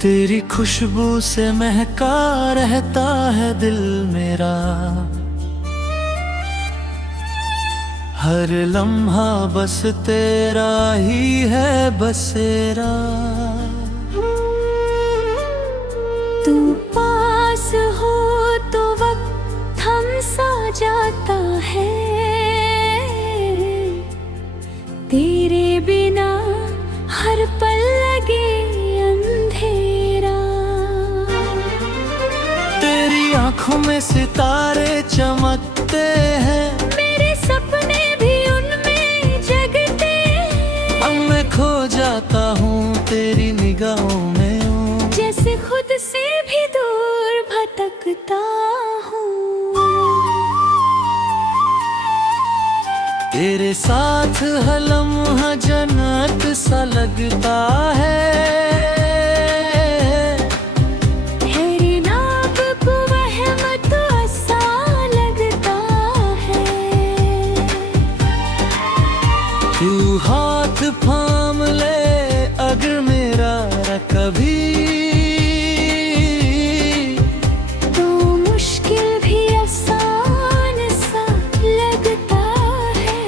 तेरी खुशबू से महका रहता है दिल मेरा, हर लम्हा बस तेरा ही है बसेरा। तू पास हो तो वक्त थम सा जाता है, तेरे बिना हर पल लगे अंधेरा। तेरी आंखों में सितारे चमकते हैं, मेरे सपने भी उनमें जगते हैं। अब मैं खो जाता हूँ तेरी निगाहों में हूँ, जैसे खुद से भी दूर भटकता हूँ। तेरे साथ हर लम्हा जन्नत सा लगता है, तेरे नाम को रहमत सा लगता है। तू हाथ थाम ले अगर मेरा कभी, तो मुश्किल भी आसान सा लगता है।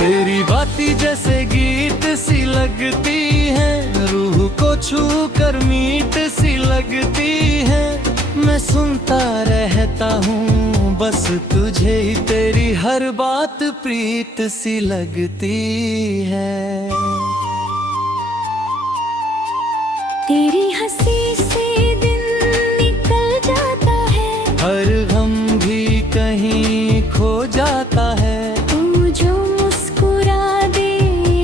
तेरी बातें जैसे गीत सी लगती है, रूह को छू कर मीठ सी लगती है। मैं सुनता रहता हूँ बस तुझे ही, तेरी हर बात प्रीत सी लगती है। तेरी हंसी से दिन निकल जाता है, हर गम भी कहीं खो जाता है। तू जो मुस्कुरा दे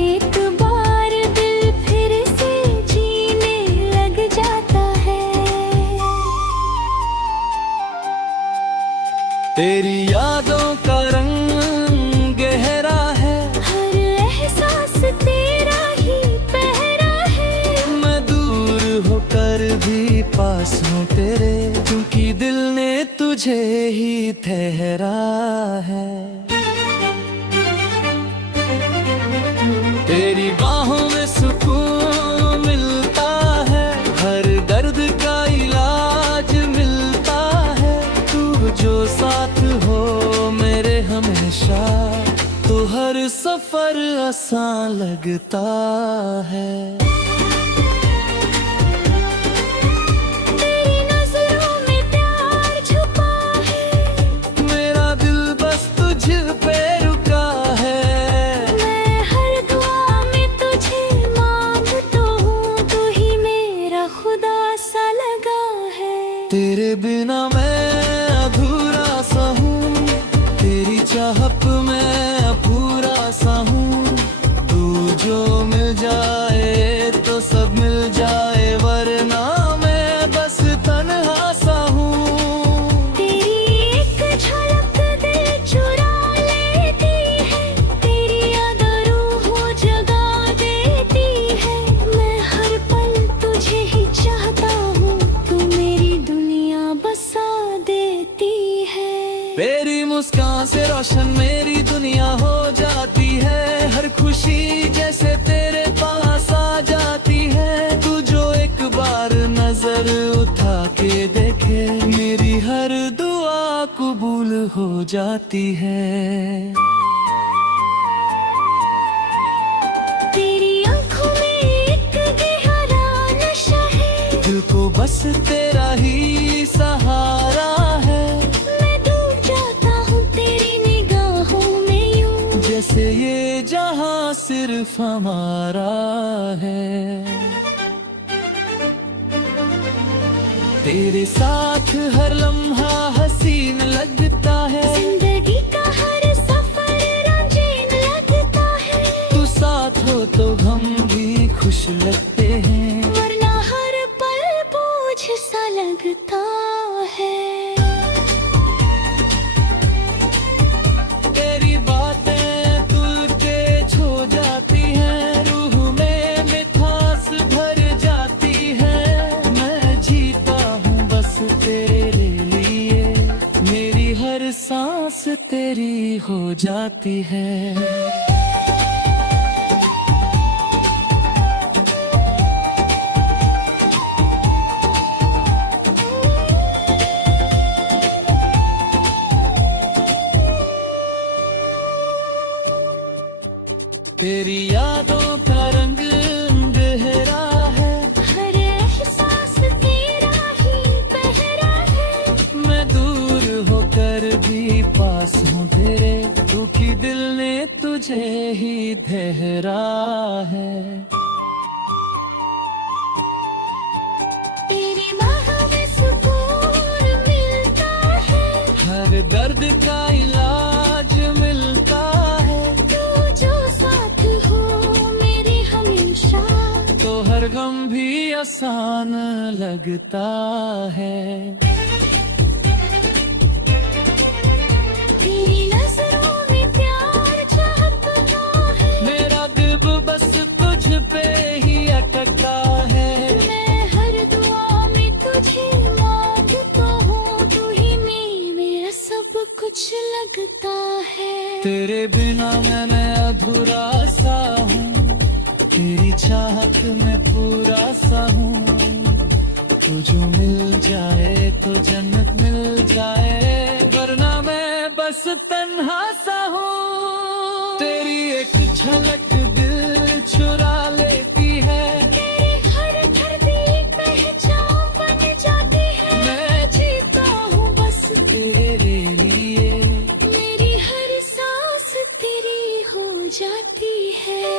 एक बार, दिल फिर से जीने लग जाता है। तेरी यादों का रंग गहरा है, हर एहसास तेरा ही पहरा है। मैं दूर होकर भी पास हूँ तेरे, क्योंकि दिल ने तुझे ही ठहरा है। तेरी बाहों में सुकून मिलता है, हर दर्द का इलाज मिलता है। तू जो साथ हो मेरे हमेशा, तो हर सफर आसान लगता है। तेरी नजरों में प्यार छुपा है, मेरा दिल बस तुझ पे रुका है। मैं हर दुआ में तुझे मांगता हूँ, तू ही मेरा खुदा सा लगा है। तेरे बिना मैं अधूरा सा हूँ, तेरी चाहत में अपूरा सा हूँ। तू जो मिल जाए तो सब मिल जाए, वरना मैं बस तन्हा सा हूँ। तेरी एक झलक दिल चुरा लेती है, तेरी याद रूह जगा देती है। मैं हर पल तुझे ही चाहता हूँ, तू मेरी दुनिया बसा देती है। तेरी मुस्कान से रोशन मेरी दुनिया हो जाती है, हर खुशी जैसे तेरे पास आ जाती है। तू जो एक बार नजर उठा के देखे, मेरी हर दुआ कबूल हो जाती है। तेरी आंखों में एक गहरा नशा है, दिल को बस तेरा ही सहारा है। मैं डूब जाता हूँ तेरी निगाहों में यूं, जैसे ये जहां सिर्फ हमारा है। तेरे साथ हर लम्हा हसीन लगता है, जिंदगी का हर सफर रंगीन लगता है। तू साथ हो तो हम भी खुश लगते हैं, वरना हर पल बोझ सा लगता है। तेरी बातें तुल के छो जाती हैं, रूह में जाती है। तेरी यादों का रंग गहरा है, हर एहसास तेरा ही पहरा है। मैं दूर होकर भी पास हूँ तेरे, दुखी दिल ने तुझे ही धहरा है। तेरी बाहों में सुकून मिलता है, हर दर्द का इलाज मिलता है, तू जो साथ हो मेरे हमेशा। तो हर गम भी आसान लगता है। तेरी नजरों में प्यार चाहता है, मेरा दिल बस तुझ पे ही अटका है। मैं हर दुआ में तुझे मांगता हूँ, तू ही मेरा सब कुछ लगता है। तेरे बिना मैं अधूरा सा हूँ, तेरी चाहत में पूरा सा हूँ। तू जो मिल जाए तो जन्नत मिल जाए, वरना मैं बस तन्हा सा हूँ। तेरी एक झलक दिल चुरा लेती है, तेरी हर धरती पहचान बन जाती है। मैं जीता हूँ बस तेरे लिए। मेरी हर सांस तेरी हो जाती है।